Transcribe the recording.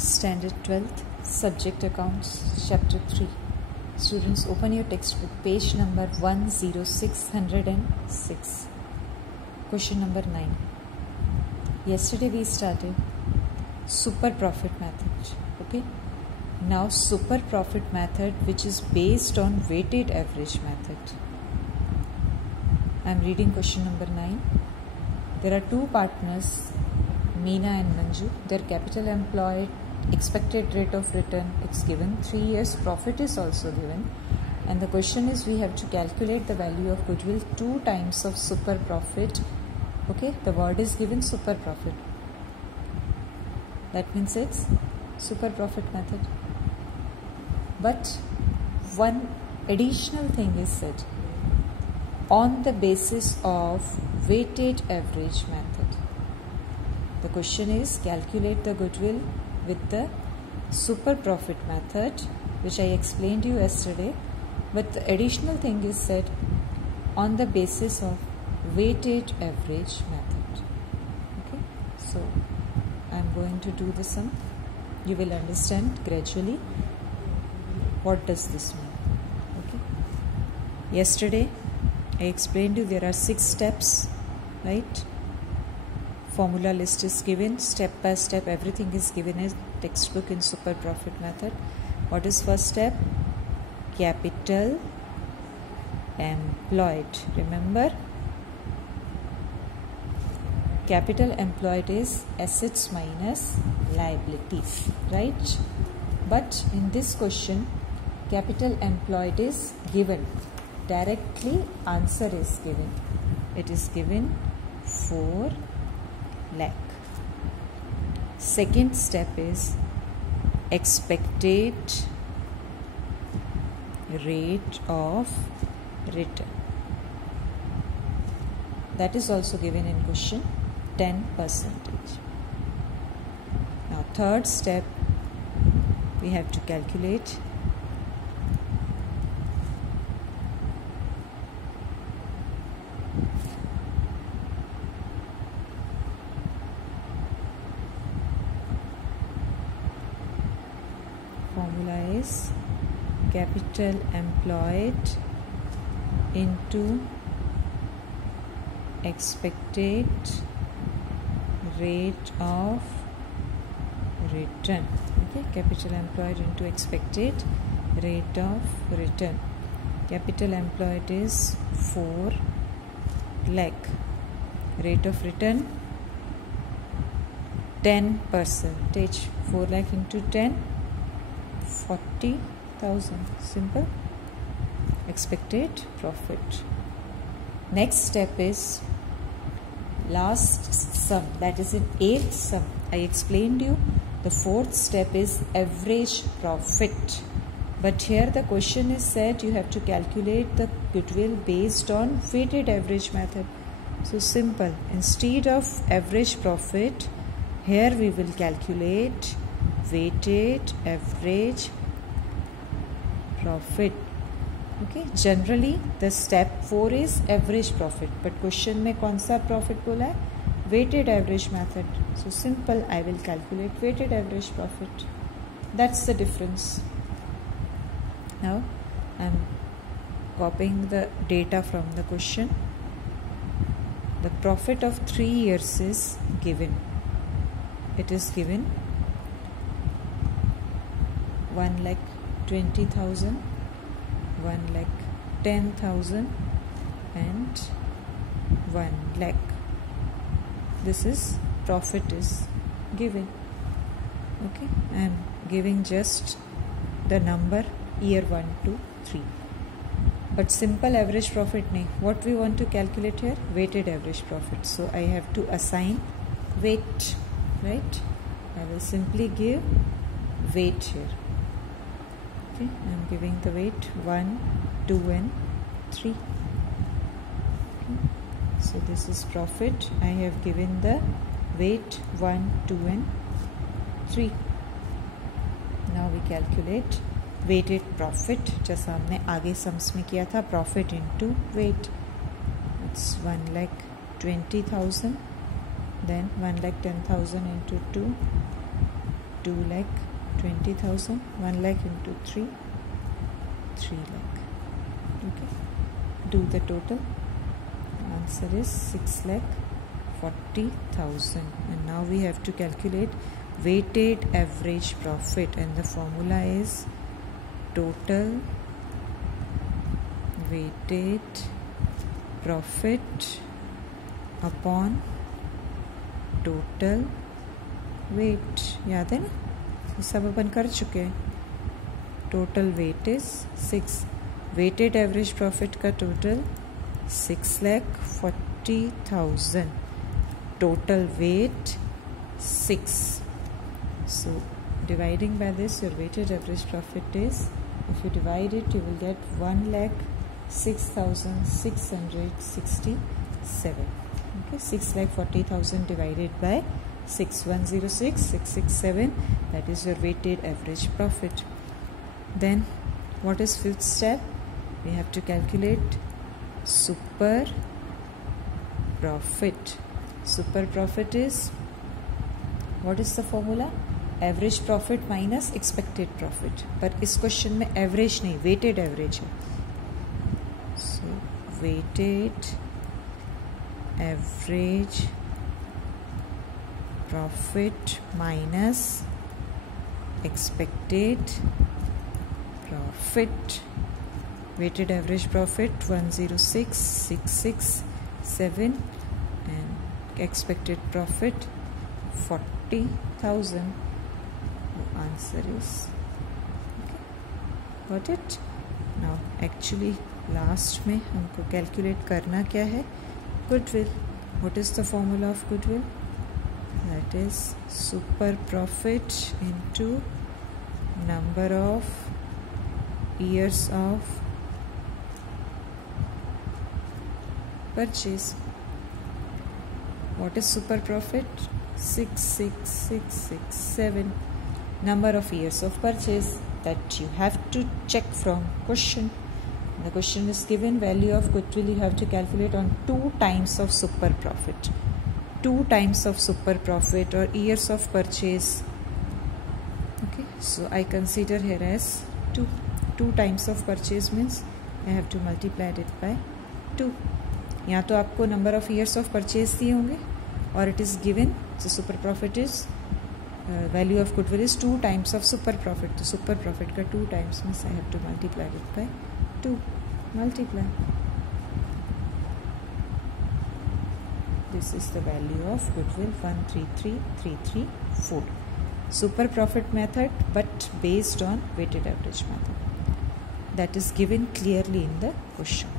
Standard 12th, Subject Accounts, Chapter 3. Students, open your textbook, page number 10606. Question number 9. Yesterday we started super profit method. Okay. Now super profit method, which is based on weighted average method. I am reading question number 9. There are two partners, Meena and Manju. Their capital employed, expected rate of return is given, 3 years profit is also given, and the question is we have to calculate the value of goodwill 2 times of super profit. Okay, the word is given super profit. That means it's super profit method. But one additional thing is said, on the basis of weighted average method. The question is calculate the goodwill with the super profit method, which I explained you yesterday, but the additional thing is said on the basis of weighted average method. Okay, so I am going to do the sum. You will understand gradually what does this mean. Okay, yesterday I explained you there are 6 steps, right? Formula list is given, step by step everything is given in textbook in super profit method. What is first step? Capital employed. Remember, capital employed is assets minus liabilities, right? But in this question, capital employed is given. Directly answer is given. It is given 4 lakh. Second step is expected rate of return. That is also given in question, 10%. Now third step, we have to calculate formula is capital employed into expected rate of return. Okay, capital employed into expected rate of return. Capital employed is 4 lakh. Rate of return 10%. 4 lakh into 10, 40,000. Simple. Expected profit. Next step is last sum, that is in 8th sum. I explained you the 4th step is average profit, but here the question is said you have to calculate the goodwill based on weighted average method. So simple, instead of average profit, here we will calculate weighted average profit. Okay, generally the step 4 is average profit, but question में कौन सा profit बोला है? Weighted average method. So simple, I will calculate weighted average profit. That's the difference. Now I am copying the data from the question. The profit of 3 years is given. It is given 1,20,000, 1,10,000 and 1 lakh. This is profit is given. Okay, I am giving just the number year 1 to 3. But simple average profit nahi. What we want to calculate here? Weighted average profit. So I have to assign weight, right? I will simply give weight here. Okay, I am giving the weight 1, 2 and 3. Okay. So this is profit. I have given the weight 1, 2 and 3. Now we calculate weighted profit. जैसा हमने आगे sums में किया था, profit into weight. It's 1,20,000, then 1,10,000 into 2, 2,20,000. 1 lakh into 3, 3 lakh. Okay, do the total. Answer is 6,40,000. And now we have to calculate weighted average profit, and the formula is total weighted profit upon total weight. याद है ना, ये सब अपन कर चुके हैं. Total weight is 6. Weighted average profit का total 6,40,000. Total weight 6. So dividing by this, your weighted average profit is, if you divide it, you will get 1,06,667. Okay, 6,40,000 divided by 6,106,667. That is your weighted average profit. Then what is fifth step? We have to calculate super profit. Super profit is, what is the formula? Average profit minus expected profit. पर इस question में average नहीं, weighted average है. So weighted average profit minus expected profit. Weighted average profit 106,667 and expected profit 40,000. Answer is okay. Got it? Now actually last में हमको calculate करना क्या है? Goodwill. What is the formula of goodwill? That is super profit into number of years of purchase. What is super profit? 66667. Number of years of purchase that you have to check from question. The question is given value of goodwill. You have to calculate on 2 times of super profit. 2 times of super profit or years of purchase. Okay, so I consider here as 2. 2 times of purchase means I have to multiply it by 2. या तो आपको number of years of purchase दिए होंगे, or it is given the super profit is value of goodwill is 2 times of super profit. तो super profit का 2 times means I have to multiply it by 2. Multiply. This is the value of goodwill 133,334. Super profit method, but based on weighted average method. That is given clearly in the question.